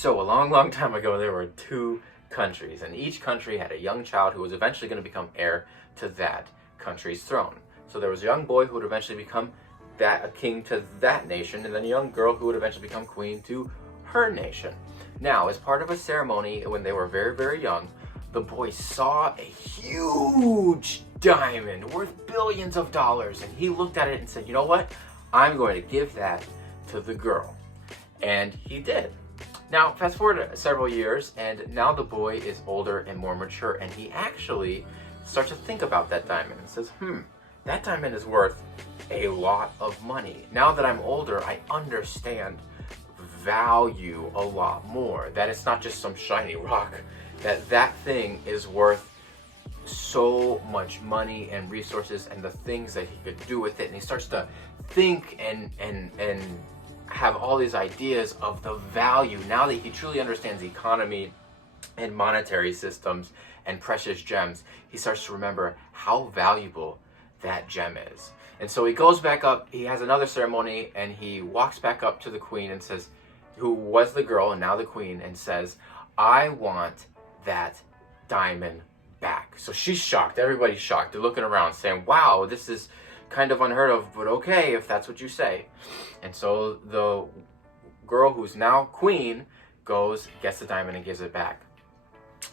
So a long, long time ago, there were two countries, and each country had a young child who was eventually going to become heir to that country's throne. So there was a young boy who would eventually become a king to that nation, and then a young girl who would eventually become queen to her nation. Now, as part of a ceremony when they were very, very young, the boy saw a huge diamond worth billions of dollars, and he looked at it and said, you know what? I'm going to give that to the girl. And he did. Now, fast forward several years, and now the boy is older and more mature, and he actually starts to think about that diamond and says, that diamond is worth a lot of money. Now that I'm older, I understand value a lot more. That it's not just some shiny rock, that thing is worth so much money and resources and the things that he could do with it. And he starts to think and have all these ideas of the value now that he truly understands economy and monetary systems and precious gems. He starts to remember how valuable that gem is. And so he goes back up, he has another ceremony, and he walks back up to the queen and says, who was the girl and now the queen, and says, I want that diamond back. So she's shocked. Everybody's shocked. They're looking around saying, wow, this is kind of unheard of, but okay, if that's what you say. And so the girl who's now queen goes, gets the diamond and gives it back.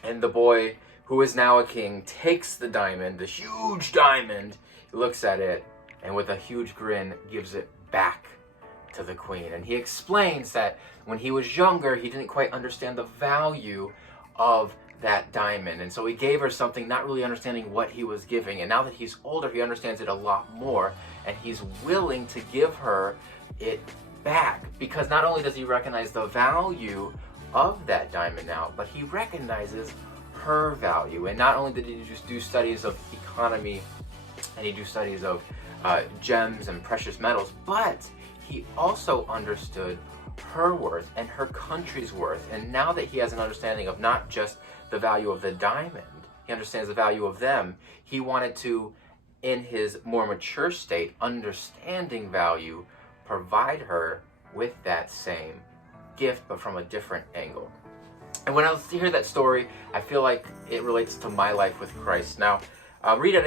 And the boy who is now a king takes the diamond, the huge diamond, he looks at it, and with a huge grin gives it back to the queen. And he explains that when he was younger, he didn't quite understand the value of that diamond, and so he gave her something not really understanding what he was giving. And now that he's older, he understands it a lot more, and he's willing to give her it back, because not only does he recognize the value of that diamond now, but he recognizes her value. And not only did he just do studies of economy and he do studies of gems and precious metals, but he also understood her worth and her country's worth. And now that he has an understanding of not just the value of the diamond, he understands the value of them. He wanted to, in his more mature state, understanding value, provide her with that same gift, but from a different angle. And when I hear that story, I feel like it relates to my life with Christ. Now, read it.